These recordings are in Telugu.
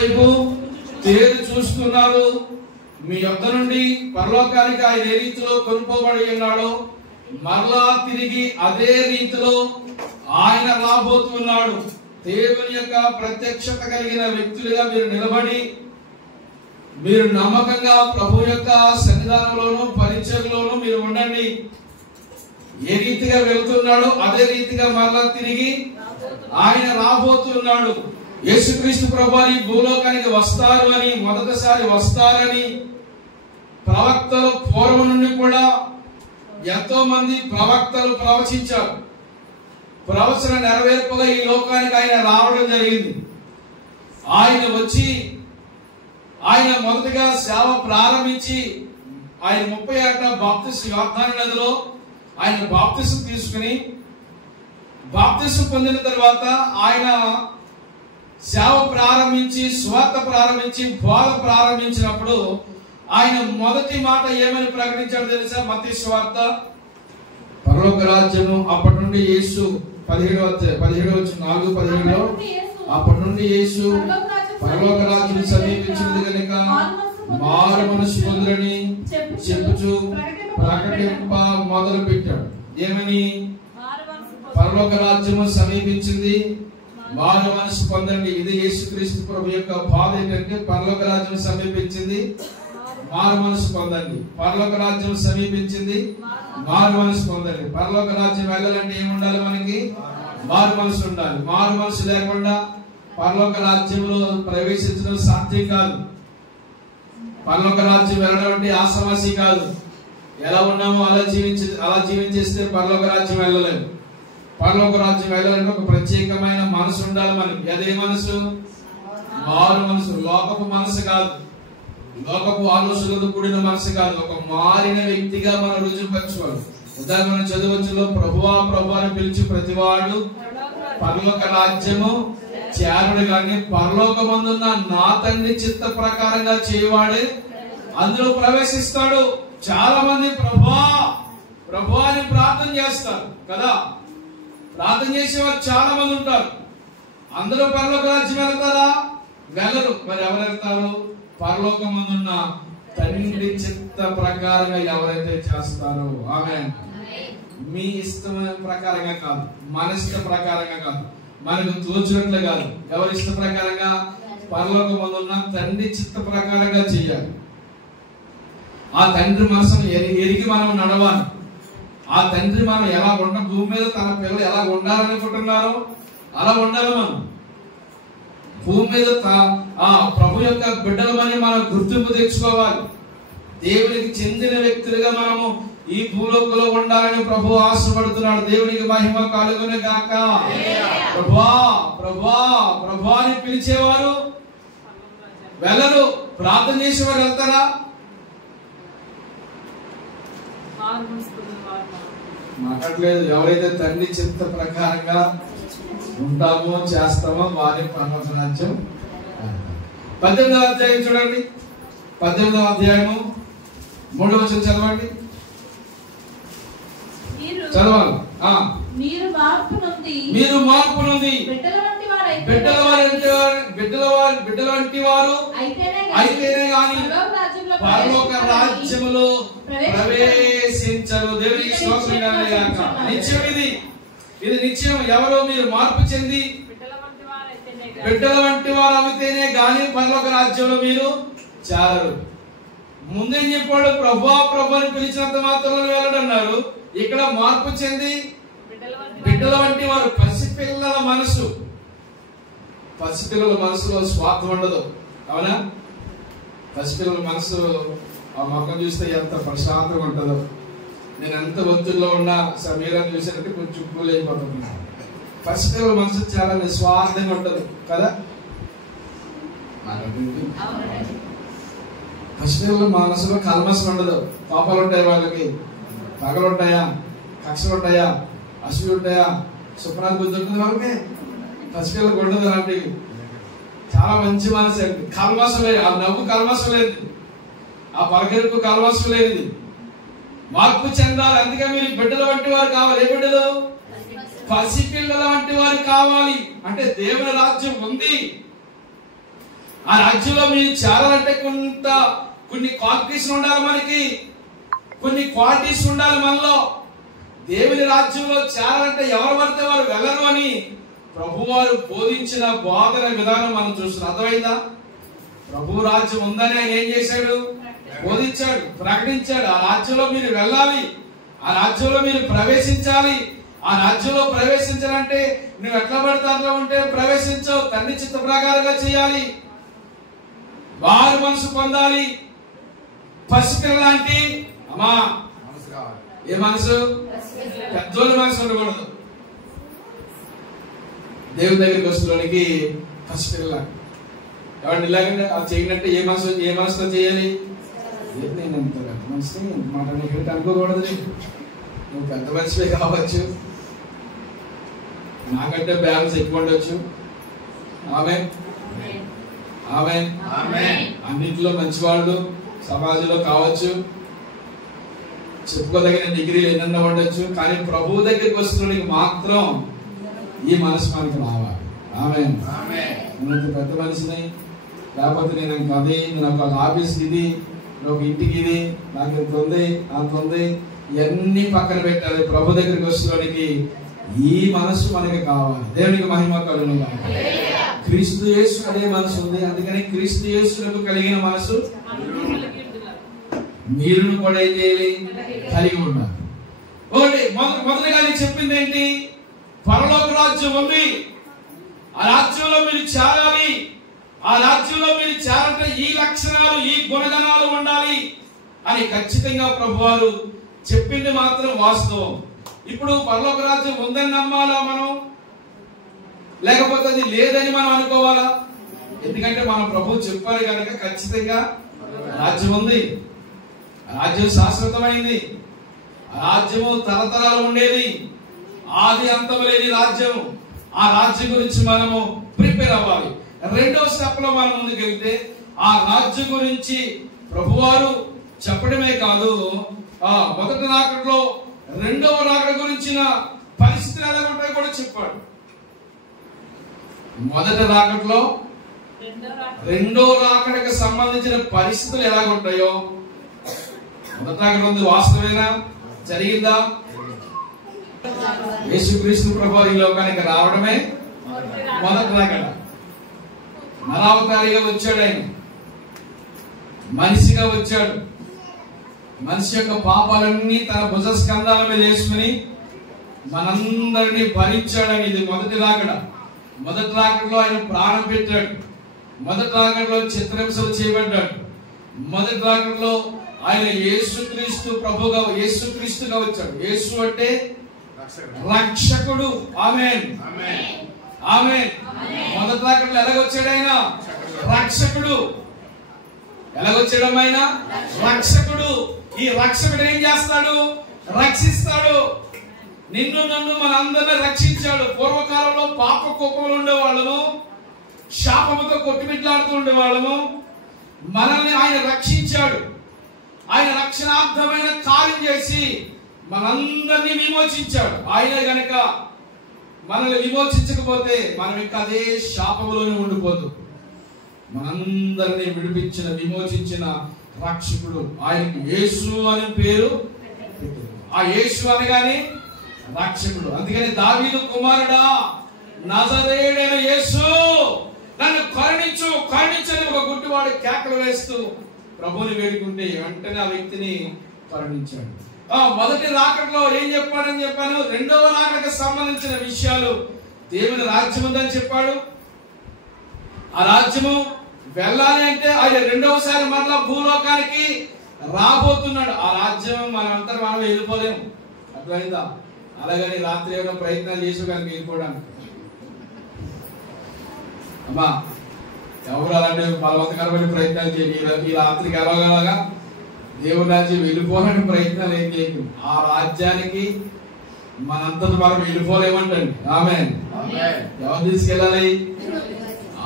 వైపు తేరు చూస్తున్నారు. మీ యొద్ద నుండి పరలోకానికి ఆయన ఏ రీతిలో కొనుక్కోబడి ఉన్నాడో మరలా తిరిగి అదే రీతిలో ఆయన రాబోతున్నాడు. దేవుని యొక్క ప్రత్యక్షత కలిగిన వ్యక్తులుగా మీరు నిలబడి మీరు నమ్మకంగా ప్రభు యొక్క సన్నిధానంలోను పరిచర్లోను మీరు ఉండండి. ఏ రీతిగా వెళ్తున్నాడో అదే రీతిగా మరలా తిరిగి ఆయన రాబోతున్నాడు. యేసుక్రీస్తు ప్రభువు భూలోకానికి వస్తారు అని, మొదటిసారి వస్తారని ప్రవక్తలు పూర్వం నుండి కూడా ఎంతో మంది ప్రవక్తలు ప్రవచించారు. ప్రవచన నెరవేర్పుగా ఈ లోకానికి ఆయన రావడం జరిగింది. ఆయన వచ్చి ఆయన మొదటిగా సేవ ప్రారంభించి ఆయన 30 ఏట బాప్తిస్మ యోర్దాను నదిలో ఆయన బాప్తిస్మ తీసుకుని బాప్తిస్మ పొందిన తర్వాత ఆయన సేవ ప్రారంభించి స్వార్థ ప్రారంభించి బోధ ప్రారంభించినప్పుడు ఆయన మొదటి మాట ఏమని ప్రకటించాడు తెలుసా? మత్తయి సువార్త పరలోక రాజ్యము. అప్పటి నుండి యేసు 17:4-17లో అప్పటి నుండి యేసు పరలోక రాజ్యం సమీపించింది కనుక మారు మనసు పొందురని చెప్పుచు ప్రకటింప మొదలు పెట్టాడు. ఏమని? పరలోక రాజ్యము సమీపించింది, మారు మనసు పొందండి. ఇది యేసుక్రీస్తు ప్రభు యొక్క బాధ ఏంటంటే పరలోక రాజ్యం సమీపించింది, మారు మనసు పొందండి. పరలోక రాజ్యం సమీపించింది, మారు మనసు పొందండి. పరలోక రాజ్యం వెళ్ళాలంటే ఏముండాలి? మనకి మారు మనసు ఉండాలి. మారు మనసు లేకుండా పరలోక రాజ్యంలో ప్రవేశించడం సాధ్యం కాదు. పరలోక రాజ్యం వెళ్ళడం అంటే ఆసమాసి కాదు. ఎలా ఉన్నామో అలా జీవించేస్తే పరలోక రాజ్యం వెళ్ళలేము. పరలోక రాజ్యం వెళ్ళాలంటే ఒక ప్రత్యేకమైన మనసు ఉండాలి మనకి. అదే మనసు? మారు మనసు. లోకపు మనసు కాదు, లోకపు ఆలోచనలతో కూడిన మనసు కాదు. ఒక మారిన వ్యక్తిగా మనం రుజువుపరచుకోవాలి. ఉదాహరణ చదువులో ప్రభువా ప్రభు అని పిలిచి ప్రతివాడు పరలోక రాజ్యము చేరడు కానీ పరలోకమందున్న నా తండ్రి చిత్త ప్రకారంగా చేయవాడే అందులో ప్రవేశిస్తాడు. చాలా మంది ప్రభువా ప్రభువా అని ప్రార్థన చేస్తారు కదా. ప్రార్థన చేసేవారు చాలా మంది ఉంటారు. అందరూ పరలోక రాజ్యం వెళ్తారా? వెళ్ళరు. మరి ఎవరు వెళ్తారు? పరలోకమందున్న తండ్రి చిత్త ప్రకారంగా ఎవరైతే చేస్తారో. ఆమేన్. మీ ఇష్టం ప్రకారంగా కాదు, మన ఇష్ట ప్రకారంగా కాదు, మనకు తోచినట్లు కాదు. ఎవరి ఇష్ట ప్రకారంగా? పరలోకమందున్న తండ్రి చిత్త ప్రకారంగా చేయాలి. ఆ తండ్రి మనసును ఎరిగి మనం నడవాలి. ఆ తండ్రి మనం ఎలా భూమి మీద తన పిల్లలు ఎలా ఉండాలనుకుంటున్నారో అలా ఉండాలి. మనం భూమి మీద ఆ ప్రభు యొక్క బిడ్డలమని మనం గుర్తింపు తెచ్చుకోవాలి. దేవునికి చెందిన వ్యక్తులుగా మనము ఈ భూలోకంలో ఉండాలని ప్రభు ఆశపడుతున్నాడు. దేవునికి మహిమ కలుగును గాక. ప్రభువా ప్రభువా ప్రభువా అని పిలిచేవారు వెళ్ళరు. ప్రార్థన చేసేవారు వెళ్తారా? మాట్లాడలేదు. ఎవరైతే తండ్రి చిత్త ప్రకారంగా ఉంటామో చేస్తామో వారి పరలోక రాజ్యం. 18వ అధ్యాయం చూడండి. 18వ అధ్యాయము 3వ వచనం చదవండి. చదవాలి. మీరు మార్పు నొంది బిడ్డల వంటి వారు అయితేనే గాని పరలోక రాజ్యములో ప్రవేశించరు. దేవునికి స్తోత్రం. నిత్యం ఇది నిత్యం. ఎవరో మీరు మార్పు చెంది బిడ్డల వంటి వారు అయితేనే గాని పరలోక రాజ్యంలో మీరు చేరరు. ముందే చెప్పాడు ప్రభువా ప్రభు అని పిలిచినంత మాత్రం వెళ్ళడన్నారు. ఇక్కడ మార్పు చెంది బిడ్డల వంటి వారు. పసిపిల్లల మనసులో స్వార్థం ఉండదు. అవునా? పసిపిల్లల మనసు ఆ మొక్కం చూస్తే ఎంత ప్రశాంతంగా ఉంటుందో. నేను ఎంత ఒత్తిడిలో ఉన్నా సమీరాన్ని చూసినట్టు కొంచెం కూల్ అయిపోతున్నాను. పసిపిల్లల మనసు చాలా నిస్వార్థంగా ఉంటది కదా. పసిపిల్లల మనసులో కల్మసం ఉండదు. కోపాలు ఉంటాయి, వాళ్ళకి పగలు ఉంటాయా, కక్షలు ఉంటాయా, అసలు ఉంటాయా, సుప్రాలు బుద్ధి ఉంటుంది వాళ్ళకి. పసిపిల్లలకు ఉండదు అలాంటివి. చాలా మంచి మనసు అండి. కల్మసం లేదు. ఆ నవ్వు కల్మసం లేదు, ఆ పలకరింపు కల్మసం లేదు. మార్పు చెందాలి. అందుకే మీరు బిడ్డల వంటి వారు కావాలి. ఏ బిడ్డలు? పసిపిల్లల వంటి వారు కావాలి. అంటే దేవుని రాజ్యం ఉంది. ఆ రాజ్యంలో మీరు చేరాలంటే కొన్ని క్వాలిటీస్ ఉండాలి, మనకి కొన్ని క్వాలిటీస్ ఉండాలి మనలో. దేవుని రాజ్యంలో చేరాలంటే ఎవరు పడితే వారు వెళ్ళరు అని ప్రభువారు బోధించిన బోధన విధానం మనం చూస్తున్నాం. అర్థమైందా? ప్రభు రాజ్యం ఉందని ఆయన ఏం చేశాడు? బోధించాడు, ప్రకటించాడు. ఆ రాజ్యంలో మీరు వెళ్ళాలి, ఆ రాజ్యంలో మీరు ప్రవేశించాలి. ఆ రాజ్యంలో ప్రవేశించాలంటే నువ్వు ఎట్లా పడితే అట్లా ఉంటే ప్రవేశించవు. తండ్రి చిత్త ప్రకారంగా చేయాలి, వారు మనసు పొందాలి. పసిపిల్ల లాంటి అమ్మా ఏ మనసు? పెద్దోళ్ళ మనసు ఉండకూడదు. దేవుని దగ్గరికి వస్తులోనికి పసిపిల్ల ఎవరిని ఇలాగంటే అది చేయనంటే ఏ మనసుతో చేయాలి? నేను ఎంత పెద్ద మనిషిని మాట అనుకోకూడదు. నువ్వు పెద్ద మనిషివే కావచ్చు, నాకంటే బ్యాలెన్స్ ఎక్కువ ఉండొచ్చు. ఆమేన్ ఆమేన్ ఆమేన్. అన్నింటిలో మంచివాళ్ళు సమాజంలో కావచ్చు, చెప్పుకోదగిన డిగ్రీలు ఎన్నెన్నో ఉండొచ్చు. కానీ ప్రభువు దగ్గరికి వస్తున్నకి మాత్రం ఈ మనసు మనకి రావాలి. ఆమేన్ ఆమేన్. నేను పెద్ద మనిషిని, లేకపోతే నేను అది, నేను ఒక ఆఫీస్ ఇది, ఒక ఇంటికి ఇది, నాకు ఇంత ఉంది అంత ఉంది, ఇవన్నీ పక్కన పెట్టాలి. ప్రభు దగ్గరికి వస్తున్నకి ఈ మనసు మనకి కావాలి. దేవునికి మహిమ కలుగును గాక. క్రీస్తు యేసు అనే మనసు ఉంది, అందుకని క్రీస్తు యేసులకు కలిగిన మనసు మీరును కూడా ఏం చేయాలి? కలిగి ఉండాలి. ఒకటి మొదటిగా నేను చెప్పింది ఏంటి? పరలోక రాజ్యం ఉంది, ఆ రాజ్యంలో మీరు చేరాలి. ఆ రాజ్యంలో మీరు చేరాలంటే ఈ లక్షణాలు, ఈ గుణగణాలు ఉండాలి అని ఖచ్చితంగా ప్రభువారు చెప్పింది మాత్రం వాస్తవం. ఇప్పుడు పరలోక రాజ్యం ఉందని నమ్మాలా మనం, లేకపోతే అది లేదని మనం అనుకోవాలా? ఎందుకంటే మన ప్రభు చెప్పారు కనుక ఖచ్చితంగా రాజ్యం ఉంది. రాజ్యం శాశ్వతమైంది, రాజ్యము తరతరాలు ఉండేది, ఆది అంతం లేని రాజ్యం. ఆ రాజ్యం గురించి మనము ప్రిపేర్ అవ్వాలి. రెండో స్టెప్ లో మనం ముందుకు వెళ్తే ఆ రాజ్యం గురించి ప్రభువారు చెప్పడమే కాదు, ఆ మొదటి రాకడలో రెండవ రాకడ గురించిన పరిస్థితులు ఎలా ఉంటాయో కూడా చెప్పాడు. మొదటి రాకడలో రెండో రాకడకు సంబంధించిన పరిస్థితులు ఎలా ఉంటాయో, మొదటి రాకడ ఉంది, వాస్తవేనా? జరిగిందా? యేసుక్రీస్తు ప్రభువు ఈ లోకానికి రావడమే మొదటి రాకడ. నరావతారిగా వచ్చాడు, ఆయన మనిషిగా వచ్చాడు. మనిషి యొక్క పాపాలన్నీ తన భుజ స్కంధాల మీద వేసుకుని మనందరినీ భరించాడని. ఇది మొదటి రాకడ. మొదటి రాకడలో ఆయన ప్రాణం పెట్టాడు, మొదటి రాకడలో చిత్రహింసలు చేయబడ్డాడు, మొదటి రాకడలో ఆయన యేసుక్రీస్తు ప్రభుగా యేసుక్రీస్తుగా వచ్చాడు. యేసు అంటే రక్షకుడు. ఆమేన్ ఆమేన్. మొదటి రాకడలో ఎలాగొచ్చాడు ఆయన? రక్షకుడు. ఎలాగొచ్చాడు ఆయన? రక్షకుడు. ఈ రక్షకుడు ఏం చేస్తాడు? రక్షిస్తాడు. నిన్ను నన్ను మనందరినీ రక్షించాడు. పూర్వకాలంలో పాప కోపంలో ఉండేవాళ్ళము, శాపముతో కొట్టుమిట్లాడుతూ ఉండేవాళ్ళము. మనల్ని ఆయన రక్షించాడు. ఆయన రక్షణార్థమైన కార్యం చేసి మనందరినీ విమోచించాడు. ఆయన గనక మనల్ని విమోచించకపోతే మనం ఇంకా అదే శాపములోనే ఉండిపోదు. మనందరినీ విడిపించిన, విమోచించిన రక్షకుడు. ఆయనకి యేసు అని పేరు. ఆ యేసు అనగానే రక్షకుడు. అందుకని దావీదు కుమారుడా, నజరేయుడైన యేసు నన్ను కరుణించు, కరుణించని ఒక గుడ్డివాడు కేకలు వేస్తూ ప్రభువుని వేడుకుంటే వెంటనే ఆ వ్యక్తిని కరుణించాడు. మొదటి రాకడలో ఏం చెప్పాడని చెప్పాను? రెండవ రాకడకు సంబంధించిన విషయాలు, దేవుని రాజ్యం ఉందని చెప్పాడు. ఆ రాజ్యము వెళ్ళాలి అంటే ఆయన రెండవసారి మరలా భూలోకానికి రాబోతున్నాడు. ఆ రాజ్యం మనంతా మనం వెళ్ళిపోలేము. అర్థమైందా? అలాగని రాత్రి ఏమైనా ప్రయత్నాలు చేసి కనుక వెళ్ళిపోవడానికి అమ్మా ఎవరు అలాంటి బలవంతకరమైన ప్రయత్నాలు చేయాలి. ఈ రాత్రికి ఎలాగలాగా దేవుని రాజ్యం వెళ్ళిపోవాలని ప్రయత్నాలు ఏం చేయకు. ఆ రాజ్యానికి మనంతటి మనం వెళ్ళిపోలేమంటండి. ఆమేన్. ఎవరు తీసుకెళ్ళాలి?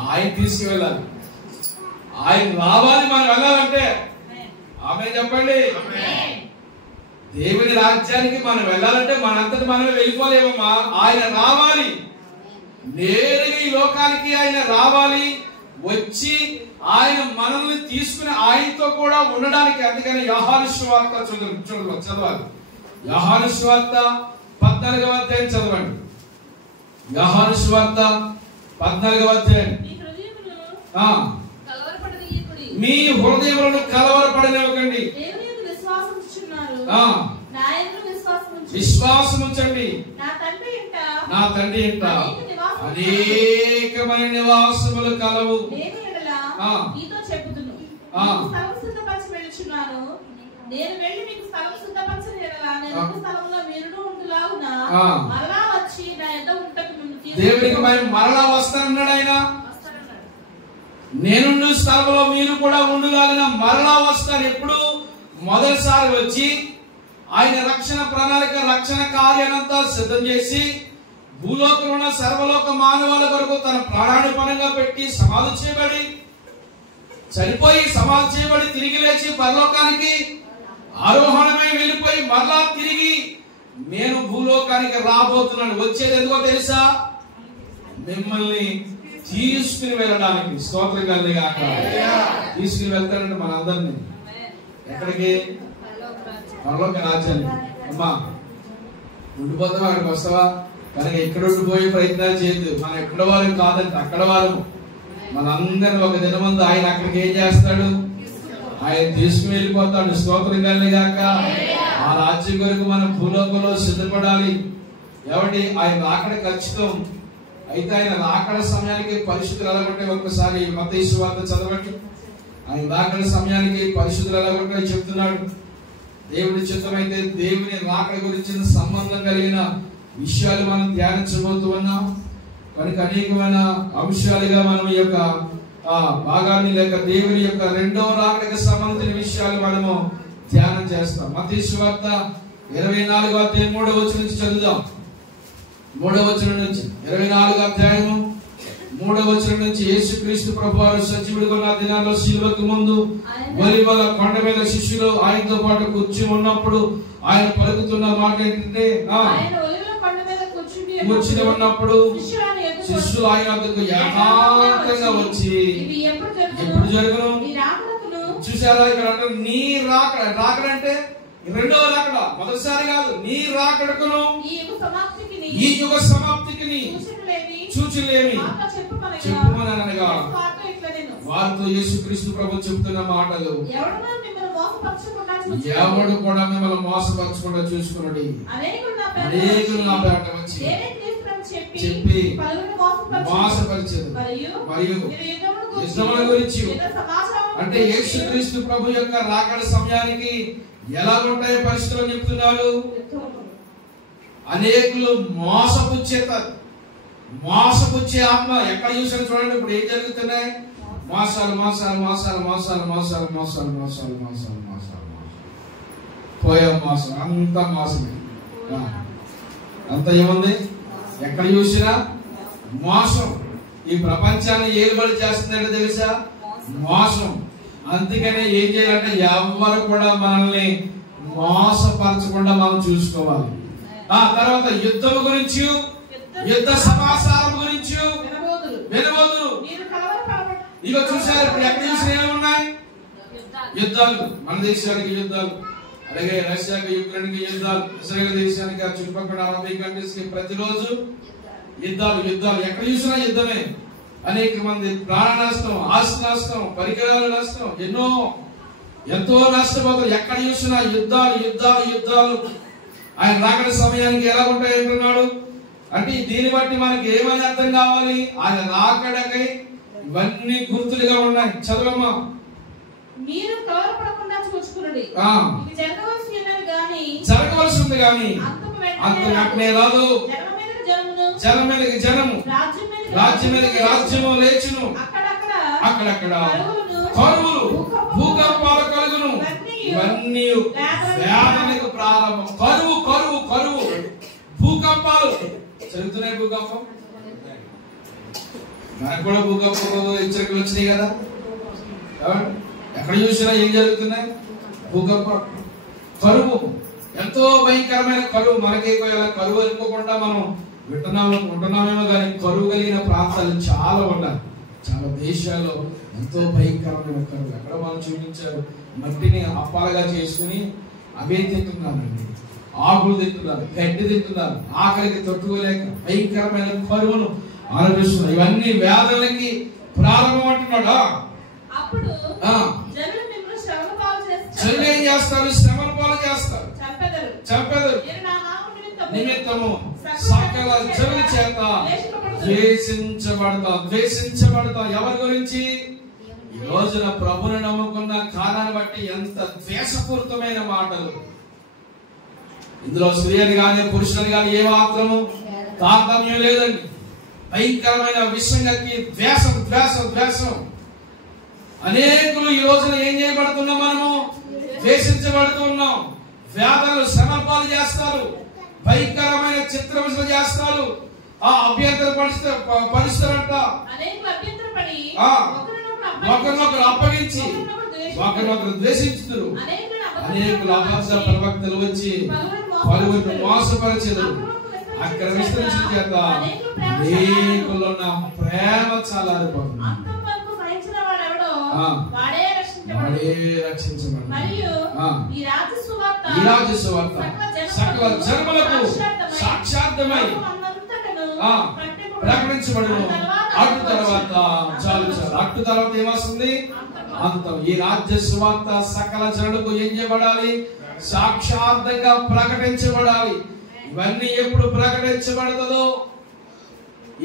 ఆయన తీసుకువెళ్ళాలి. ఆయన రావాలి, మనం వెళ్ళాలంటే. ఆమేన్ చెప్పండి. దేవుని రాజ్యానికి మనం వెళ్ళాలంటే మనంతటి మనమే వెళ్ళిపోలేమమ్మా. ఆయన రావాలి, నేరుగా ఈ లోకానికి ఆయన రావాలి, వచ్చి ఆయన మనల్ని తీసుకుని ఆయనతో కూడా ఉండడానికి. అందుకని యోహాను సువార్త చదవాలి. యోహాను సువార్త 14వ అధ్యాయం చదవండి. యోహాను సువార్త 14వ అధ్యాయం. మీ హృదయములను కలవరపడనివ్వకండి, విశ్వాసం ఉంచండి. నా తండ్రి ఇంట అనేకమైన నివాసములు కలవు. నేను వెళ్ళి మీకు స్థలం సిద్ధపరచని ఎడల నేను స్థలంలో మీరును ఉండులాగున మరలా వచ్చి నా యొద్ద ఉంటకు మిమ్మును దేవునికి మేము మరలా వస్తానన్నాడు ఆయన. నేనుండు స్థలంలో మీరు కూడా ఉండులాగున మరలా వస్తాను. ఎప్పుడు? మొదటిసారి వచ్చి ఆయన రక్షణ ప్రణాళిక, రక్షణ కార్యానంతా సిద్ధం చేసి భూలోకంలో ఉన్న సర్వలోక మానవాల కొరకు తన ప్రాణాన్ని పణంగా పెట్టి సమాధి చేయబడి, చనిపోయి సమాధి చేయబడి తిరిగి లేచి పరలోకానికి ఆరోహణమై వెళ్ళిపోయి మరలా తిరిగి నేను భూలోకానికి రాబోతున్నాను. వచ్చేది ఎందుకో తెలుసా? మిమ్మల్ని తీసుకుని వెళ్ళడానికి. స్తోత్రం కలిగాక. తీసుకుని వెళ్తాడంటే మన అందరినీ ఎక్కడికి? పరలోక రాజ్యాన్ని. అమ్మా ఉండిపోతావా? అక్కడికి వస్తావా? కనుక ఎక్కడ ఉండిపోయే ప్రయత్నాలు చేయద్దు. మనం ఎక్కడ వాళ్ళం కాదంటే అక్కడ వాళ్ళము. మనందరం ఒక దినమందు ఆయన అక్కడికి ఏం చేస్తాడు? ఆయన తీసుకుని వెళ్ళిపోతాడు. స్తోత్రం కలిగాక. ఆ రాజ్యం కొరకు మనం భూలోకంలో సిద్ధపడాలి. ఎవరి ఆయన రాకడ ఖచ్చితం. అయితే ఆయన రాకడ సమయానికి పరిశుద్ధులు ఎలాగొంటే ఒక్కసారి మత్తయి సువార్త చదవండి. ఆయన రాకడ సమయానికి పరిశుద్ధులు ఎలాగొంటే చెప్తున్నాడు. దేవుడి చిత్తమైతే దేవుని రాకడ గురించిన సంబంధం కలిగిన విషయాలు మనం ధ్యానించబోతూ ఉన్నాం. కనుక అనేకమైన అంశాలుగా మనం ఈ యొక్క భాగాన్ని లేక దేవుని యొక్క రెండవ రాకడకు సంబంధించిన విషయాలు మనము ధ్యానం చేస్తాం. మత్తయి సువార్త 24వ అధ్యాయం 3వ వచనం నుంచి చదువుదాం. 3వ వచనం నుంచి 24వ అధ్యాయము 3వ వచనం నుంచి యేసుక్రీస్తు ప్రభువారు సజీవుడిగా ఉన్న దినాల్లో శిలువకు ముందు ఒలీవల కొండ మీద శిష్యులు ఆయనతో పాటు కూర్చుని ఉన్నప్పుడు ఆయన పలుకుతున్న మాట ఏంటంటే, కూర్చుని ఉన్నప్పుడు శిష్యులు ఆయన వద్దకు యథార్థంగా వచ్చి ఎప్పుడు జరుగును? చూసారా ఇక్కడ అంటే నీ రాకడ. రాకడ అంటే రెండవ రాకడ, మొదటిసారి కాదు. నీ రాకడకును ఈ యుగ సమాప్తికి సూచనలేమి చెప్పుమనగా వారితో యేసుక్రీస్తు ప్రభు చెప్తున్న మాటలు. ఎవడు కూడా మిమ్మల్ని మోసపరచకుండా చూసుకున్నాడు. అనేకులు నా పేట వచ్చి చెప్పి మోసపరిచారు. మరియు యుద్ధముల గురించి అంటే యేసుక్రీస్తు ప్రభు యొక్క రాకడ సమయానికి ఎలా ఉంటాయో పరిస్థితులు చెప్తున్నారు. అనేకులు మోసపుచ్చే ఆత్మ. ఎక్కడ చూసాను చూడండి. ఇప్పుడు ఏం జరుగుతున్నాయి? మోసాలు మోసాలు మోసాలు మోసాలు మోసాలు మోసాలు మోసాలు మోసాలు మోసాలు పోయే మోసం. అంత మోసమే. అంత ఏముంది? ఎక్కడ చూసినా మోసం. ఈ ప్రపంచాన్ని ఏలుబడి చేస్తుందంటే తెలుసా? మోసం. అందుకనే ఏం చేయాలంటే ఎవరు కూడా మనల్ని మోసపరచకుండా మనం చూసుకోవాలి. ఆ తర్వాత యుద్ధం గురించి, యుద్ధ సమాచారం గురించి వినబోదురు. ఇక చూసారు ఇప్పుడు ఎక్కడ చూసినా ఏమున్నాయి? యుద్ధాలు. మన దేశానికి యుద్ధాలు, అలాగే రష్యాకి యుక్రెయిన్కి యుద్ధాలు, ఇజ్రాయెల్ దేశానికి ఆ చుట్టుపక్కల 40 కంట్రీస్ కి ప్రతిరోజు యుద్ధాలు యుద్ధాలు. ఎక్కడ చూసినా యుద్ధమే. అనేక మంది ప్రాణ నష్టం, ఆస్తి నష్టం, పరికరాల నష్టం, ఎంతో నష్టపోతారు. ఎక్కడ చూసినా యుద్ధాలు యుద్ధాలు యుద్ధాలు. ఆయన రాకడ సమయానికి ఎలా ఉంటాయి అంటున్నాడు. అంటే దీన్ని బట్టి మనకి ఏమని అర్థం కావాలి? ఆయన రాకడకై ఇవన్నీ గుర్తులుగా ఉన్నాయి. చదవమ్మా. మీరు కలవరపడకుండా చూసుకునండి. జరగవలసి ఉంది కానీ అంత వెంటనే రాదు. జనం మీదకి జనము, రాజ్యం మీదకి రాజ్యము లేచును. అక్కడక్కడ కరువులు, భూకంపాలు కలుగును. ఇవన్నీ వేదనకు ప్రారంభం. కరువు కరువు కరువు, భూకంపాలు జరుగుతున్నాయి. భూకంపం మనకు కూడా భూకంపం హెచ్చరికలు వచ్చినాయి కదా. ఎక్కడ చూసినా ఏం జరుగుతున్నాయి? భూకంపం, కరువు. ఎంతో భయంకరమైన కరువు. మనకి కరువు అనుకోకుండా మనం ఉంటున్నామేమో కానీ కరువు కలిగిన ప్రాంతాలు చాలా ఉన్నాయి. చాలా దేశాల్లో ఎంతో భయంకరమైన కరువు. ఎక్కడ మనం చూపించారు, మట్టిని అప్పాలుగా చేసుకుని అవే తింటున్నారండి, ఆకులు తింటున్నారు, గడ్డి తింటున్నారు, ఆకలికి తట్టుకోలేక భయంకరమైన కరువును అనుభవిస్తున్నారు. ఇవన్నీ వేదనకి ప్రారంభం అంటున్నాడా. అప్పుడు జనులు ఏం చేస్తారు, శ్రమల పాలు చేస్తారు, చంపెదరు నిమిత్తము సకల జనుల చేత ద్వేషించబడతా. ఎవరి గురించి? ఈ రోజున ప్రభుని నమ్ముకున్న కాలాన్ని బట్టి ఎంత ద్వేషపూరితమైన మాటలు. ఇందులో స్త్రీని కానీ పురుషుని కానీ ఏ మాత్రము తారతమ్యం లేదండి. భయంకరమైన విషయంగా ద్వేషం ద్వేషం ద్వేషం. అనేకులు ఈ రోజున ఏం చేయబడుతున్నాం, మనము ద్వేషించబడుతున్నాం. వ్యాధులు శ్రమ పాలు చేస్తారు, భయంకరమైన చిత్రహింసలు చేస్తారు. ఆ అభ్యంతర పరిస్థితులంట ఒకరినొకరు అప్పగించి ఒకరినొకరు ద్వేషించుతారు. అనేకులు అబద్ధ ప్రవక్తలు వచ్చి పలువురిని మోసపరిచెదరు. అక్కడ విస్తరించిన చేత అనేకుల్లో ఉన్న ప్రేమ చల్లారిపోతుంది. వాడే రక్షించబడతాడు. ఈ రాజ్య సువార్త సకల జన్మలకు సాక్షాత్మై ప్రకటించబడును. అటు తర్వాత చాలు అటు తర్వాత ఏమొస్తుంది, అంతం. ఈ రాజ్య సువార్త సకల జనులకు ఏం చేయబడాలి, సాక్షాత్తంగా ప్రకటించబడాలి. ఇవన్నీ ఎప్పుడు ప్రకటించబడుతుందో,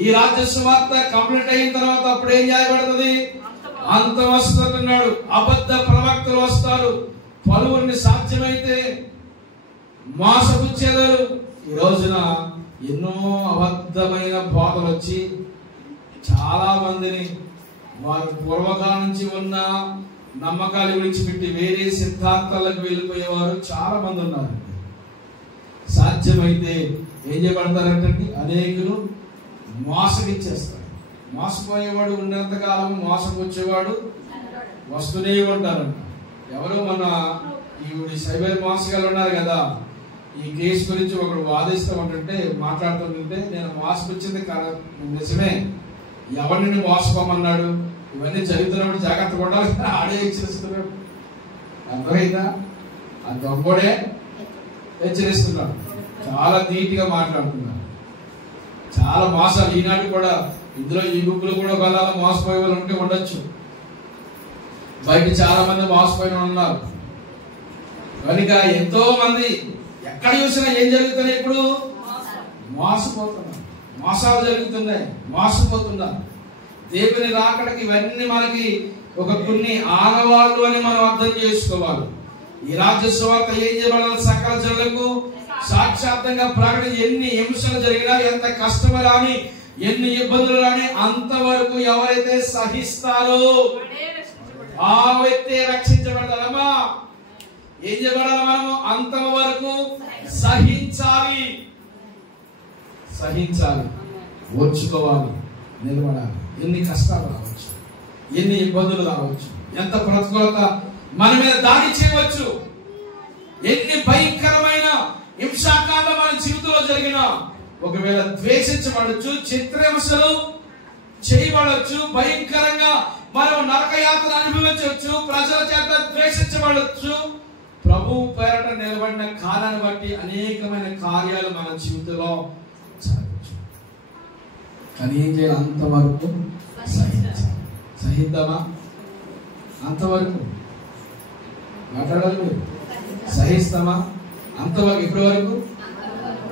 ఈ రాజ్య సువార్త కంప్లీట్ అయిన తర్వాత అప్పుడు ఏం చేయబడుతుంది, అంతం వస్తున్నాడు. అబద్ధ ప్రవక్తలు వస్తారు, పలువురిని సాధ్యమైతే మోసపుచ్చేదారు. ఈ రోజున ఎన్నో అబద్ధమైన బోధలు వచ్చి చాలా మందిని వారు పూర్వకాలం నుంచి ఉన్న నమ్మకాలు విడిచిపెట్టి వేరే సిద్ధాంతాలకు వెళ్ళిపోయేవారు చాలా మంది ఉన్నారు. సాధ్యమైతే ఏం చేయబడతారంటే అనేకులు మోసగిచ్చేస్తారు. మోసపోయేవాడు ఉన్నంతకాలం మోసపుచ్చేవాడు వస్తూనే ఉంటారంట. ఎవరు మన ఈ సైబర్ మోసగాళ్ళు ఉన్నారు కదా, ఈ కేసు గురించి ఒకడు వాదిస్తూ ఉంటుంటే మాట్లాడుతుంటే, నేను మోసపుచ్చింది నిజమే, ఎవరిని మోసపోమన్నాడు, ఇవన్నీ జరుగుతున్నప్పుడు జాగ్రత్తగా ఉండాలి, ఆడే హెచ్చరిస్తున్నాడు. అర్థమైందా? ఆ దొంగోడే హెచ్చరిస్తున్నాడు. చాలా నీట్గా మాట్లాడుతున్నారు. చాలా మోసాలు ఈనాడు కూడా. ఇందులో ఈ గుంపులు కూడా ఒకవేళ మోసపోయే వాళ్ళు ఉంటే ఉండొచ్చు. బయట చాలా మంది మోసపోయిన ఉన్నారు. కనుక ఎంతో మంది ఎక్కడ చూసినా ఏం జరుగుతున్నాయి, ఇప్పుడు మోసపోతున్నారు, మోసాలు జరుగుతున్నాయి, మోసపోతున్నారు. దేవుని రాకడకి ఇవన్నీ మనకి ఒక కొన్ని ఆనవాళ్ళు అని మనం అర్థం చేసుకోవాలి. ఈ రాజ్య సువార్త ఏం చేయబడాలి, సకల జనులకు సాక్షాత్తంగా ప్రకటన. ఎన్ని హింసలు జరిగినా, ఎంత కష్టము రాని, ఎన్ని ఇబ్బందులు రాని, అంతవరకు ఎవరైతే సహిస్తారో ఆ వ్యక్తి రక్షించబడతారమ్మా. ఏం చేయబడాలి, మనము అంతం వరకు సహించాలి, సహించాలి, ఓర్చుకోవాలి, నిలబడాలి. ఎన్ని కష్టాలు రావచ్చు, ఎన్ని ఇబ్బందులు రావచ్చు, ఎంత ప్రతికూలత మన మీద దాడి చేయవచ్చు, ఎన్ని భయంకరమైన హింసాకాండం మన జీవితంలో జరిగిన, ఒకవేళ ద్వేషించబడచ్చు, చిత్రహింసలు చేయబడచ్చు, భయంకరంగా మనం నరకయాత్ర అనుభవించవచ్చు, ప్రజల చేత ద్వేషించబడచ్చు. ప్రభు పేరట నిలబడిన కాలాన్ని బట్టి అనేకమైన కార్యాలు మన జీవితంలో జరగచ్చు. కానీ ఏం చేయాలి, అంతవరకు సహించాలి. సహిద్దామా? అంతవరకు మాట్లాడాలి మీరు. సహిస్తామా? అంతవరకు. ఇప్పటి వరకు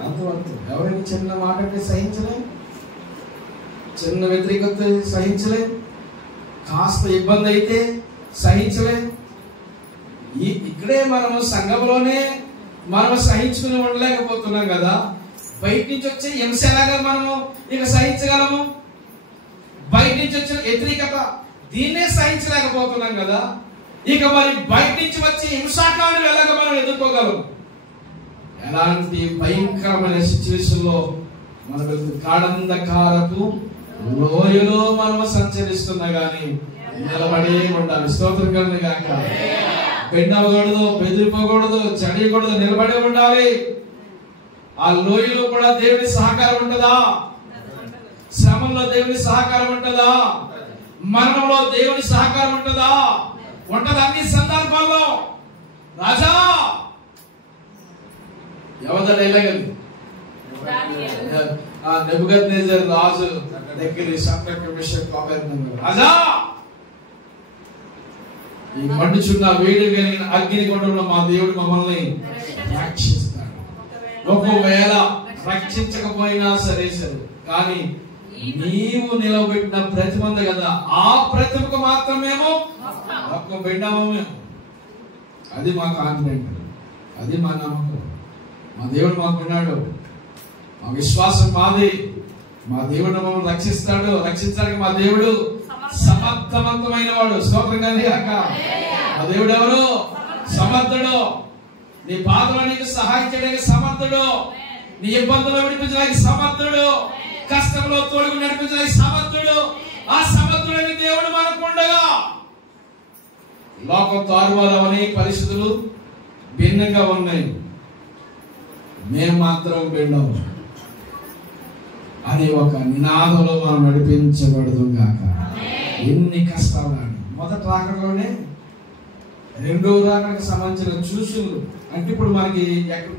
అంతవరకు. ఎవరైనా చిన్న మాట అంటే సహించలే, చిన్న వ్యతిరేకత సహించలే, కాస్త ఇబ్బంది అయితే సహించలే. ఇక్కడే మనము సంఘంలోనే మనం సహించుకుని ఉండలేకపోతున్నాం కదా. బయట నుంచి వచ్చే హింస ఎలాగా మనము ఇక సహించగలము? బయట నుంచి వచ్చే వ్యతిరేకత దీన్నే సహించలేకపోతున్నాం కదా. ఇక మరి బయట నుంచి వచ్చే హింసాకాండం ఎలాగ మనం ఎదుర్కోగలం? ఎలాంటి భయంకరమైన సిచ్యువేషన్ లో మన కాడంధకారపు లోయలో మనము సంచరిస్తున్నా గాని నిలబడే ఉండాలి. స్తోత్రం కలుగును గాక. బెండవకూడదు, బెదిరిపోకూడదు, చెడియకూడదు, నిలబడే ఉండాలి. ఆ లోయలో కూడా దేవుని సహకారం ఉంటుందా? శ్రమంలో దేవుని సహకారం ఉంటుందా? మరణంలో దేవుని సహకారం ఉంటుందా? ఉంటది అన్ని సందర్భాల్లో. రాజా ఎవరు వెళ్ళగలి నెబుకద్నెజర్ రాజు దగ్గర రాజా ఈ మండుచున్న వేడి కలిగిన అగ్ని కొండలో మా దేవుడు మమ్మల్ని రక్షిస్తాడు. ఒకవేళ రక్షించకపోయినా సరే సరే, కానీ నీవు నిలబెట్టిన ప్రతిమ ఉంది కదా, ఆ ప్రతిమకు మాత్రం మేము ఒక్క బిడ్డము మేము. అది మా కాన్ఫిడెంట్, అది మా నమ్మకం. మా దేవుడు మాకున్నాడు, మా విశ్వాసం మాది. మా దేవుడు మమ్మల్ని రక్షిస్తాడు. రక్షించడానికి మా దేవుడు సమర్థవంతమైన వాడు. స్తోత్రం కానీ అక్క. మా దేవుడు ఎవరు? సమర్థుడు. నీ బాధలో నీకు సహాయం చేయడానికి సమర్థుడు. నీ ఇబ్బందులు విడిపించడానికి సమర్థుడు. కష్టంలో తోడుకు నడిపించడానికి సమర్థుడు. ఆ సమర్థుడైన దేవుడు మనకు ఉండగా లోకం తారుమారవని పరిస్థితులు భిన్నంగా ఉన్నాయి, మేము మాత్రం భిన్నం అనే ఒక నినాదంలో మనం నడిపించబడదు గాక. ఎన్ని కష్టాలు మొదటి రాకడలోనే రెండో రాకడకు సంబంధించిన సూచనలు అంటే ఇప్పుడు మనకి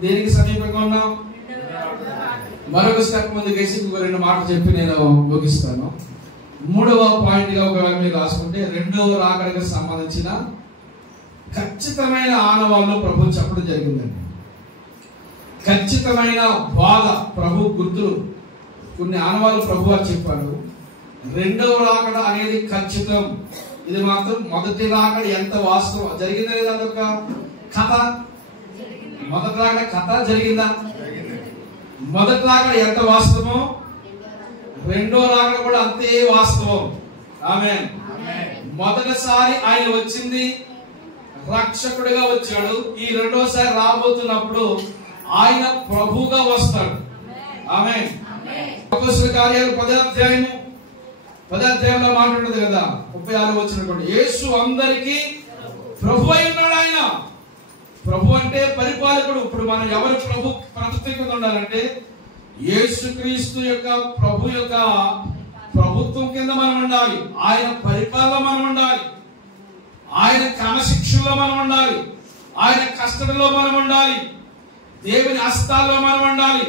దేనికి సమీపంగా ఉన్నాం? మరొక స్టెప్ ముందు వేసి ఇంకొక రెండు మాటలు చెప్పి నేను ముగిస్తాను. మూడవ పాయింట్ గా ఒకవేళ మీరు రాసుకుంటే రెండవ రాకడకు సంబంధించిన ఖచ్చితమైన ఆనవాళ్ళు ప్రభు చెప్పడం జరిగిందండి. ఖచ్చితమైన బాధ ప్రభు గుర్తులు కొన్ని ఆనవాళ్ళు ప్రభు అని చెప్పాడు. రెండవ రాకడ అనేది ఖచ్చితం. ఇది మాత్రం మొదటి రాకడ ఎంత వాస్తవం జరిగిందా లేదా అదొక కథ. మొదటి రాకడ కథ జరిగిందా? మొదటి రాకడ ఎంత వాస్తవమో రెండో రాకడ కూడా అంతే వాస్తవం. ఆమేన్. మొదటిసారి ఆయన వచ్చింది రక్షకుడిగా వచ్చాడు. ఈ రెండోసారి రాబోతున్నప్పుడు ఆయన ప్రభువుగా వస్తాడు. ఆమేన్. అపోస్తలుల కార్యాలు 10వ అధ్యాయంలో మాట్లాడుతుంది కదా, 36 వచ్చినప్పుడు యేసు అందరికీ ప్రభు అయి ఉన్నాడు. ఆయన ప్రభు అంటే పరిపాలకుడు. ఇప్పుడు మనం ఎవరు ప్రభు ప్రతిష్ఠిత ఉండాలంటే యేసుక్రీస్తు యొక్క ప్రభు యొక్క ప్రభుత్వం కింద మనం ఉండాలి. ఆయన పరిపాలన మనం ఉండాలి. ఆయన క్రమశిక్షణలో మనం ఉండాలి. ఆయన కష్టంలో మనం ఉండాలి. దేవుని హస్తాల్లో మనం ఉండాలి.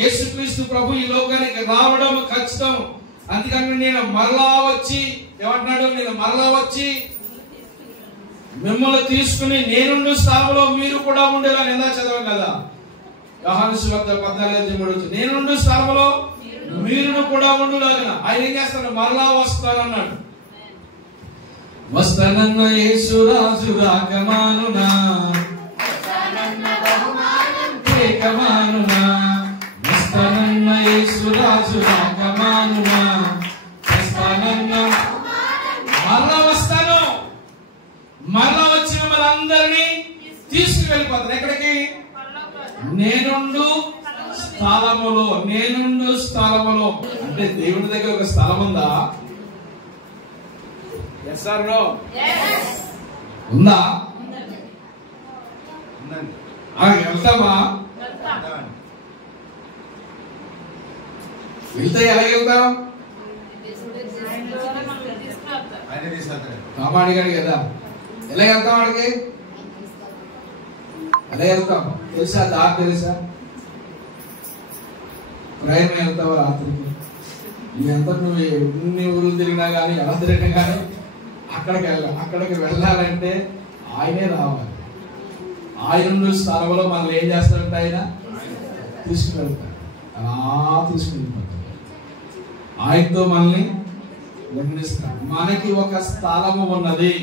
యేసుక్రీస్తు ప్రభు ఈ లోకానికి రావడం ఖచ్చితం. అందుకని నేను మరలా వచ్చి ఏమంటున్నాడు? నేను మరలా వచ్చి మిమ్మల్ని తీసుకుని నేనుండు స్థానంలో మీరు కూడా ఉండేలా నిందా చదవం కదా. యోహాను సువార్త 14:3 నేనుండు స్థానంలో మీరు కూడా ఉండులాగిన ఆయన ఏం చేస్తాడు? మరలా వస్తానన్నాడు. వస్తానన్న యేసు రాజు రాకమానునా, ఏకమానునా. వస్తానన్న యేసు రాజు రాకమానునా, వస్తానన్న మరలా వస్తాను. మరలా వచ్చి మిమ్మల్ని అందరినీ తీసుకువెళ్ళిపోతాను. ఎక్కడికి? నేనుండు స్థలములో. నేనుండు స్థలములో అంటే దేవుని దగ్గర ఒక స్థలం ఉందా? Yes or no? ఉందా? వెళ్తామా? వెళ్తే ఎలా వెళ్తాం? కామాడి గారి కదా. ఎలా వెళ్తాం? వాడికి ఎలా వెళ్తాం? తెలుసా? దారి తెలుసా? ప్రయాణం వెళ్తావు రాత్రికి. నీ అంతా నువ్వు ఎన్ని ఊళ్ళు తిరిగినా కానీ ఎలా తిరిగినా కానీ అక్కడికి వెళ్ళాలంటే ఆయనే రావాలి. ఆయన స్థలంలో మనల్ని ఏం చేస్తాడంటే ఆయన తీసుకువెళ్తాడు. అలా తీసుకువెళ్తాడు. ఆయనతో మనల్ని నిర్ణయిస్తాడు. మనకి ఒక స్థలము ఉన్నది.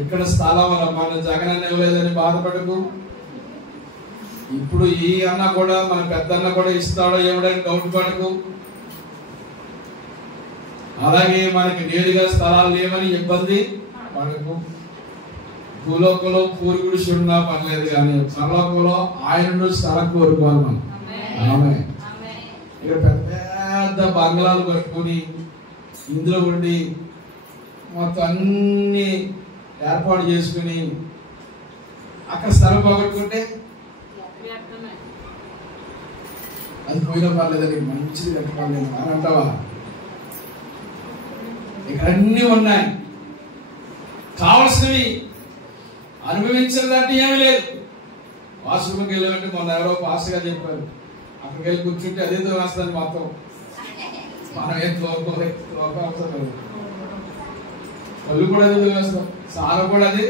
ఇక్కడ స్థలం మన జగన్ ఇవ్వలేదని బాధపడకు. ఇప్పుడు ఈ అన్న కూడా మన పెద్ద అన్న కూడా ఇస్తాడో ఎవడని డౌట్ పడకు. అలాగే మనకి నేరుగా స్థలాలు లేవని ఇబ్బంది పడకు. భూలోకంలో పూరుగుడిసి ఉన్నా పర్లేదు, కానీ పరలోకంలో ఆయన స్థలం కోరుకోవాలి మనం. ఆమె ఇక్కడ పెద్ద బంగ్లాలు కట్టుకుని ఇందులో ఉండి మొత్తం అన్ని ఏర్పాటు చేసుకుని అక్కడ స్థలం పోగొట్టుకుంటే అది పోయినా పర్లేదని మంచిది కట్టుకోలేదు అని అంటావా? ఇక్కడ అన్ని ఉన్నాయి. కావలసినవి అనుభవించదంటే ఏమీ లేదు. వాష్రూమ్కి వెళ్ళాలంటే మొన్న ఎవరో పాస్గా చెప్పారు, అక్కడికి వెళ్ళి కూర్చుంటే అదేదో రాస్తుంది మొత్తం. మనం ఏం అవసరం లేదు. కళ్ళు కూడా అదే వేస్తాం, సారం కూడా అదే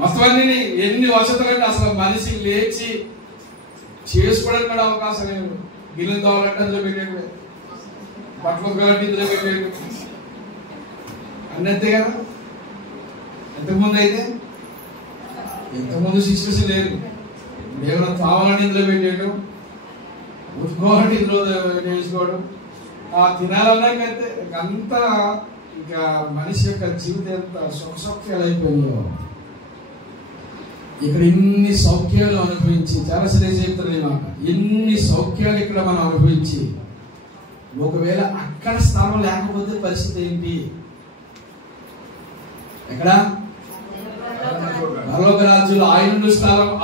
మొత్తం అన్ని ఎన్ని వసతులంటే అసలు మనిషి లేచి చేసుకోవడానికి కూడా అవకాశం లేదు. గిన్నెలు కావాలంటే అందులో పెట్టేది, బట్టలు కావాలంటే ఇందులో పెట్టేది, అన్నీ అంతే కదా. ఎంతకుముందు అయితే ఇంతకుముందు సిచ్యువేషన్ లేదు. ఏమైనా కావాలంటే ఇందులో పెట్టేయడం, ఉతుకోవాలంటే ఇందులో నేర్చుకోవడం, తినాలన్నా అంతే. అంతా ఇంకా మనిషి యొక్క జీవితం ఎంత సుఖసౌఖ్యాలు అయిపోయిందో. ఇక్కడ ఇన్ని సౌఖ్యాలు అనుభవించి, చాలా శ్రేష్ఠ చెప్తాను మాట, ఎన్ని సౌఖ్యాలు ఇక్కడ మనం అనుభవించి ఒకవేళ అక్కడ స్థానం లేకపోతే పరిస్థితి ఏంటి? ఎక్కడ పరలోక రాజ్యంలో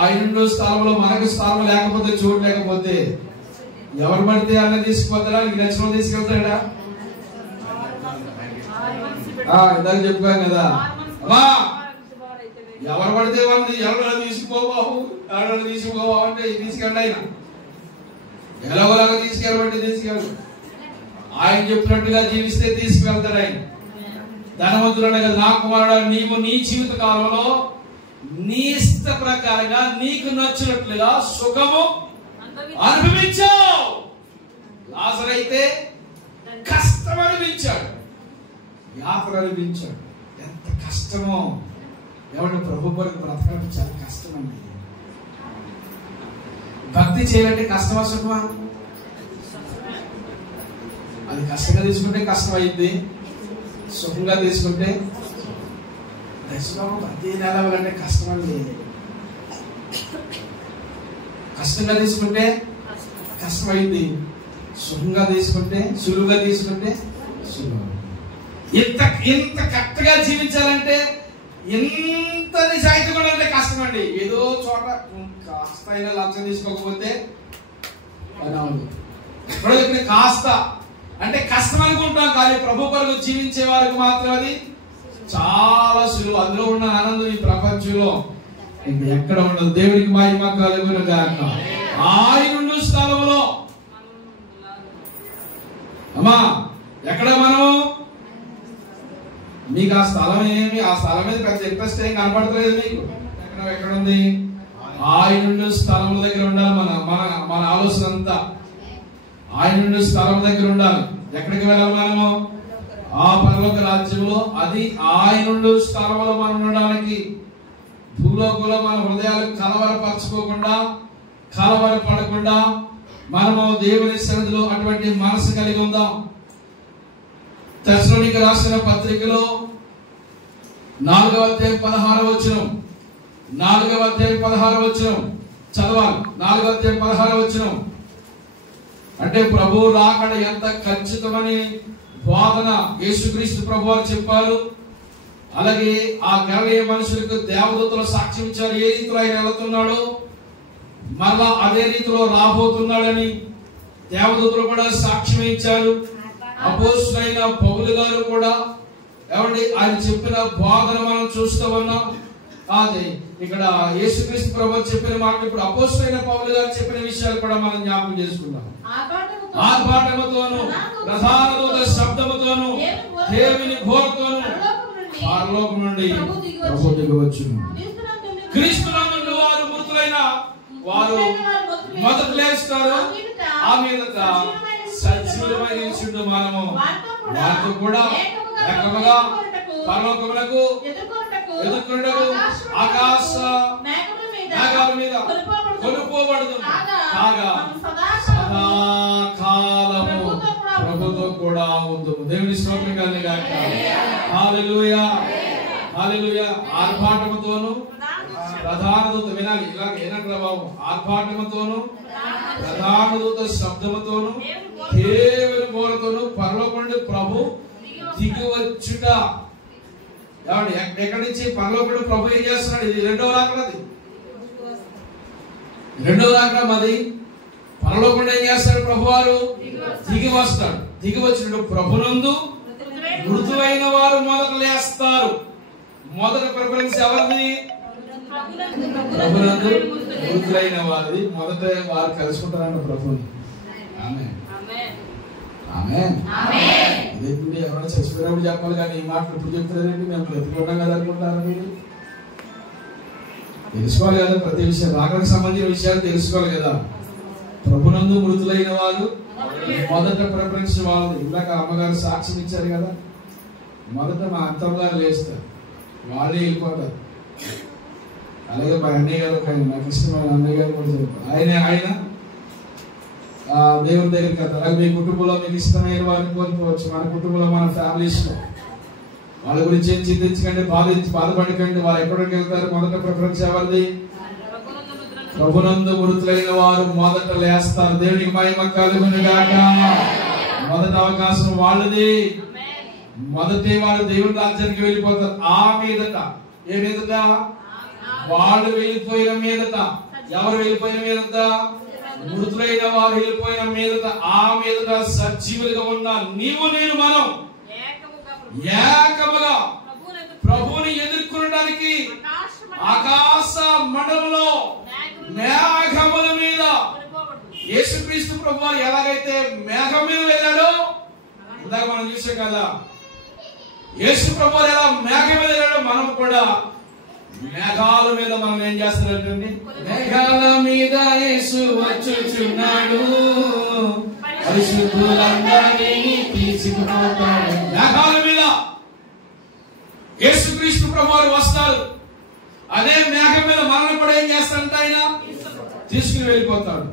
ఆయన స్థానంలో మనకు స్థానం లేకపోతే, చోటు లేకపోతే ఎవరు పడితే అన్న తీసుకుపోతారా? నీకు నచ్చిన తీసుకెళ్తాడా? ఇందాక చెప్పుకోం కదా, అమ్మా ఎవరు పడితే వాళ్ళు ఎవరైనా తీసుకుపోబాబు, ఎవరైనా తీసుకుపోబాబు అంటే తీసుకెళ్ళి ఆయన ఎలాగోలాగా తీసుకెళ్ళబట్టి తీసుకెళ్ళి ఆయన చెప్పినట్టుగా జీవిస్తే తీసుకువెళ్తాడు ఆయన. ధనవంతుడు కదా, నా కుమారుడు నీవు నీ జీవిత కాలంలో నీ ఇష్ట ప్రకారంగా నీకు నచ్చినట్లుగా సుఖము అనుభవించావు. లాజరు అయితే కష్టం అనిపించాడు, యాత్ర అనిపించాడు. ఎంత కష్టమో! ఎవరి ప్రభు కొరకు బ్రతకడం చాలా కష్టం అండి. భక్తి చేయాలంటే కష్టమా సుఖమా? అది కష్టంగా తీసుకుంటే కష్టం అయింది, సుఖంగా తీసుకుంటే దర్శనం. భక్తి నిలవాలంటే కష్టం అండి. కష్టంగా తీసుకుంటే కష్టమైంది, సుఖంగా తీసుకుంటే సులువుగా తీసుకుంటే సులువు. ఇంత కరెక్ట్గా జీవించాలంటే, ఎంత నిజాయితీ కూడా అంటే కష్టం అండి. ఏదో చోట కాస్త అయినా లంచం తీసుకోకపోతే ఎప్పుడో చెప్పిన కాస్త అంటే కష్టం అనుకుంటాం, కానీ ప్రభు కొరకు జీవించే వారికి మాత్రం అది చాలా సులువు. అందులో ఉన్న ఆనందం ఈ ప్రపంచంలో ఎక్కడ ఉండదు. దేవునికి మహిమ కలుగును గాక. ఆయన స్థలంలో అమ్మా ఎక్కడ మనం, మీకు ఆ స్థలం ఏమి, ఆ స్థలం మీద పెద్ద ఇంట్రెస్ట్ ఏం కనపడతలేదు మీకు. ఎక్కడ ఉంది? ఆయన స్థలం దగ్గర ఉండాలి. మన ఆలోచన అంతా ఆయన స్థలం దగ్గర ఉండాలి. ఎక్కడికి వెళ్ళాలి మనము? ఆ పరలోక రాజ్యంలో. అది ఆయన స్థలంలో మనం ఉండడానికి భూలోకంలో మన హృదయాలు కలవరపరచుకోకుండా, కలవరపడకుండా మనము దేవుని సన్నిధిలో అటువంటి మనసు కలిగి ఉందాం. తెస్సలోనికీయులకు రాసిన పత్రికలో 4వ అధ్యాయం 16వ వచనం, 4వ అధ్యాయం 16వ వచనం చదవాలి. 4వ అధ్యాయం 16వ వచనం అంటే ప్రభు రాకడ ఎంత ఖచ్చితమని బోధన యేసుక్రీస్తు ప్రభువారు చెప్పారు. అలాగే ఆ గలిలయ మనుషులకు దేవదూతలు సాక్ష్యం ఇచ్చారు. ఏ రీతిలో ఆయన వెళుతున్నాడో మరలా అదే రీతిలో రాబోతున్నాడని దేవదూతలు కూడా సాక్ష్యం ఇచ్చారు. అపోస్తలుడైన పౌలు గారు కూడా ఏమండి ఆయన చెప్పిన బోధన మనం చూస్తూ ఉన్నాం. అదే ఇక్కడ యేసుక్రీస్తు ప్రభువు చెప్పిన మాట ఇప్పుడు అపోస్తలుడైన పౌలు గారు చెప్పిన విషయాలు కూడా మనం జ్ఞాపకం చేసుకుందాం. ఆర్భాటముతోను ప్రధాన దూత శబ్దముతోను దేవుని ఘోరతోను పరలోకం నుండి ప్రభు దిగివచ్చును. క్రీస్తునందు వారు మృతులైన వారు మొదట లేస్తారు, ఆ మీదట సజీవులమై నిలిచిండు మనము వారితో కూడా ఏకముగా పరలోకమునకు ఎదుర్కొంటకు ఆకాశ మేఘాల మీద కొనుక్కోబడదు. కాగా సదాకాలము ప్రభుతో కూడా ఉందుము. దేవుని స్తోత్రం కలుగును గాక. హల్లెలూయా, హల్లెలూయా. ఆర్భాటముతోను ప్రధాన దూత, వినాలి ఇలాగ ఏనంటారా బాబు, ఆర్భాటముతోను ప్రధాన దూత శబ్దముతోను దేవుని ఘోరతోను పరలోకం నుండి ప్రభు దిగివచ్చుట. ఏమండి ఎక్కడి నుంచి పరలోకుడు ప్రభు ఏం చేస్తున్నాడు? ఇది రెండవ రాకడది, రెండవ రాకడ. మరి పరలోకుడు ఏం చేస్తాడు? ప్రభు వారు దిగి వస్తాడు. దిగి వచ్చినప్పుడు ప్రభునందు మృతులైన వారు మొదట లేస్తారు. మొదట ప్రిఫరెన్స్ ఎవరిది? ప్రభునందు మృతులైన వారిది. మొదట వారు కలుసుకుంటారంట ప్రభుని. ఆమేన్ ఆమేన్ ఆమేన్. ఇదేంటి ఎవరైనా చచ్చిపోయినప్పుడు చెప్పాలి కానీ ఈ మాటలు ఇప్పుడు చెప్తారండి, మేము బ్రతికున్నాం కదా అనుకుంటారు. మీరు తెలుసుకోవాలి కదా, ప్రతి విషయం రాకడానికి సంబంధించిన విషయాలు తెలుసుకోవాలి కదా. ప్రభునందు మృతులైన వారు మొదట ప్రిఫరెన్స్ వాళ్ళు. ఇందాక అమ్మగారు సాక్ష్యం ఇచ్చారు కదా, మొదట మా అత్తమ్మగారు లేస్తారు, వాళ్ళే వెళ్ళిపోతారు. అలాగే మా అన్నయ్య గారు, నాకు ఇష్టమైన అన్నయ్య గారు కూడా చెప్తారు, ఆయన దేవుని దగ్గరికి వెళ్తారు. అలాగే మీ కుటుంబంలో మీకు ఇష్టమైన వారిని కోల్పోవచ్చు. మన కుటుంబంలో మన ఫ్యామిలీస్ వాళ్ళ గురించి ఏం చింతించకండి, బాధపడకండి. వాళ్ళు ఎక్కడికి వెళ్తారు? మొదట ప్రిఫరెన్స్ ఎవరిది? ప్రభునందు మృతులైన వారు మొదట లేస్తారు. దేవునికి మహిమ కలుగును గాక. మొదటి అవకాశం వాళ్ళది. మొదటి వారు దేవుని రాజ్యానికి వెళ్ళిపోతారు. ఆ మీదట ఏ మీదట? వాళ్ళు వెళ్ళిపోయిన మీదట. ఎవరు వెళ్ళిపోయిన మీదట? మృతులైన వారు వెళ్ళిపోయిన మీదట. ఆ మీదట సజీవులుగా ఉన్న నీవు నేను మనం ఏకముగా ప్రభువుని ఎదుర్కొనడానికి ఆకాశ మండలంలో మేఘముల మీద యేసుక్రీస్తు ప్రభువు ఎలాగైతే మేఘం మీద వెళ్ళాడో, ఇందాక మనం చూసాం కదా, యేసు ప్రభువు ఎలా మేఘం మీద వెళ్ళాడో మనం కూడా మేఘాల మీద మనం ఏం చేస్తున్నారండి? మేఘాల మీద యేసు వచ్చుచున్నాడు, పరిశుద్ధులందరినీ తీసుకుపోతాడు. మేఘాల మీద యేసుక్రీస్తు ప్రభువు వస్తారు. అదే మేఘం మీద మనం కూడా ఏం చేస్తారంటే ఆయన తీసుకుని వెళ్ళిపోతాడు.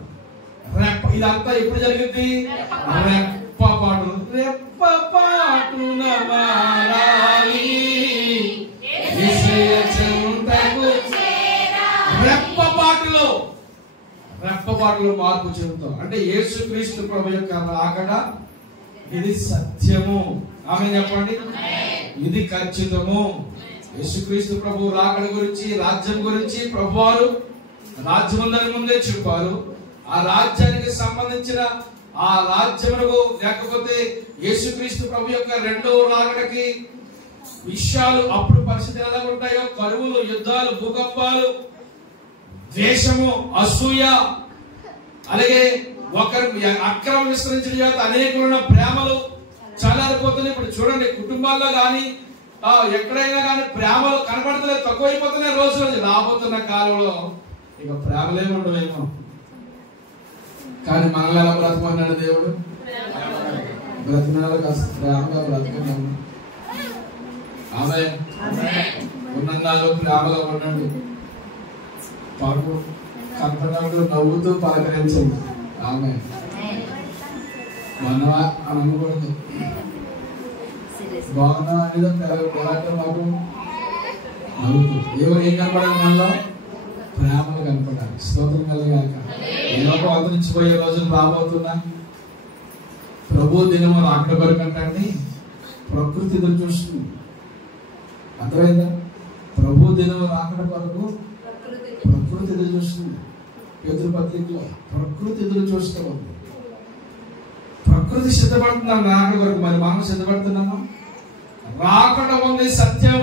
ఇదంతా ఎప్పుడు జరిగింది? రెప్పపాటు. రెప్పపాటున మారాలి, రెప్పపాటులో మార్పు చెందుతాం. అంటే యేసుక్రీస్తు ప్రభు యొక్క రాకడ ఇది సత్యము. ఆమె చెప్పండి, ఇది ఖచ్చితము. యేసుక్రీస్తు ప్రభు రాకడ గురించి, రాజ్యం గురించి ప్రభువారు రాజ్యం ఉందని ముందే చెప్పారు. ఆ రాజ్యానికి సంబంధించిన ఆ రాజ్యమునకు లేకపోతే యేసుక్రీస్తు ప్రభు యొక్క రెండవ రాకడకి విషయాలు అప్పుడు పరిస్థితులు ఎలా ఉంటాయో, కరువులు, యుద్ధాలు, భూకంపాలు, ద్వేషము, అసూయ, అలాగే ఒకరు అక్రమ విస్తరించిన చేత అనేకులున్న ప్రేమలు చల్లారిపోతున్నాయి. ఇప్పుడు చూడండి, కుటుంబాల్లో కానీ ఎక్కడైనా కానీ ప్రేమలు కనపడుతున్నాయి, తక్కువైపోతున్నాయి. రోజు రోజు రాబోతున్న కాలంలో ఇక ప్రేమలేమి ఉండవేమో. కానీ మనల్ని ఎలా బ్రతకమన్నాడు దేవుడు? బ్రతికినాలో కాస్త ప్రేమగా బ్రతకమన్నాడు. ఆమె ఉన్నందాలు ప్రేమగా ఉండండి. పాటు కనపడినప్పుడు నవ్వుతూ పలకరించండి. ఆమె బాగున్నావా అని అనకూడదు. బాగున్నా అనేది పోరాటం మాకు నవ్వుతూ. ఏం కనపడాలి? మనలో ప్రేమలు కనపడాలి. స్తోత్రం కలగాక. ఏ లోకం అంతరించిపోయే రోజులు రాబోతున్నా. ప్రభు దినము రాకడ వరకు అంటే ప్రకృతి ఎదురు చూస్తుంది. అర్థమైందా? ప్రభు దినము రాకడ వరకు ప్రకృతి ఎదురు చూస్తుంది. పేతురు పత్రికలో ప్రకృతి ఎదురు చూస్తూ ఉంది. ప్రకృతి సిద్ధపడుతున్నాం రాకడ వరకు. మరి మనం సిద్ధపడుతున్నామా? రాకడ ఉంది సత్యం.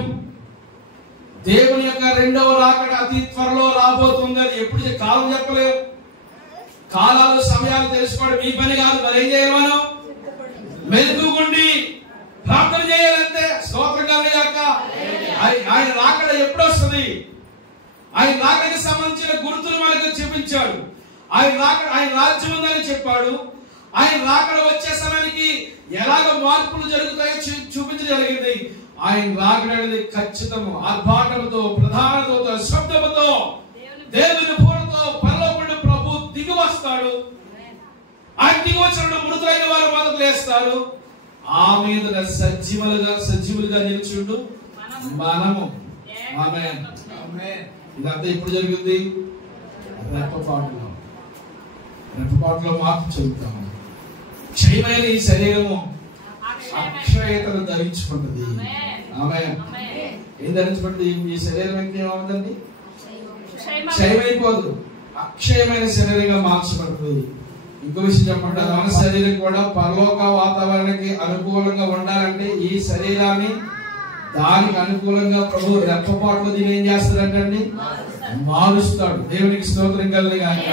దేవుని యొక్క రెండవ రాకడ అతి త్వరలో రాబోతుందని ఎప్పుడు కాలం చెప్పలేవు. కాలాలు, సమయాలు తెలుసుకోవడం మీ పని కాదు. మరి ఏం చేయాలి? మనం మెలుగుండి ప్రార్థన చేయాలంటే. స్తోత్రం కలుగాక. ఆయన రాకడ ఎప్పుడు వస్తుంది? ఆయన రాకడకి సంబంధించిన గుర్తులు మనకు చూపించాడు. ఆయన రాజ్యం ఉందని చెప్పాడు. ఆయన రాకడ వచ్చే సమయానికి ఎలాగ మార్పులు జరుగుతాయో చూపించడం జరిగింది. ఆయన రాకడ అనేది ఖచ్చితము. ఆర్భాటముతో, ప్రధాన దూత శబ్దముతో, దేవుని పూలతో పరలోకమున ప్రభు దిగి వస్తాడు. ఆయన దిగి వచ్చినప్పుడు మృతులైన వారు మొదలు లేస్తారు. ఆ మీద సజీవులుగా నిలిచిండు మనము. ఆమేన్. ఇదంతా ఎప్పుడు జరిగింది? రెప్పపాటులో మార్పు చెబుతాము. క్షయమైన ఈ శరీరము అక్షయతను ధరించుకుంటుంది. ఆమేన్. ఏం ధరించుకుంటుంది? ఈ శరీరం అయితే ఏమవుతుందండి? క్షయమైపోదు. అక్షయమైన శరీరంగా మార్చబడుతుంది. ఇంకో విషయం చెప్పంటారు, మన శరీరం కూడా పరలోక వాతావరణానికి అనుకూలంగా ఉండాలంటే ఈ శరీరాన్ని దానికి అనుకూలంగా ప్రభు రెప్పపాట్లు దీని ఏం చేస్తాడంటండి, మారుస్తాడు. దేవునికి స్తోత్రం కలుగుగాక.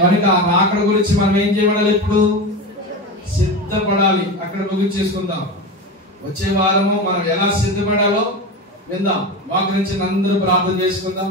కనుక ఆ రాకడ గురించి మనం ఏం చేయబడాలి, ఇప్పుడు సిద్ధపడాలి. అక్కడ ముగించేసుకుందాం. వచ్చే వారము మనం ఎలా సిద్ధపడాలో విందాం. వాటి గురించి అందరూ ప్రార్థన చేసుకుందాం.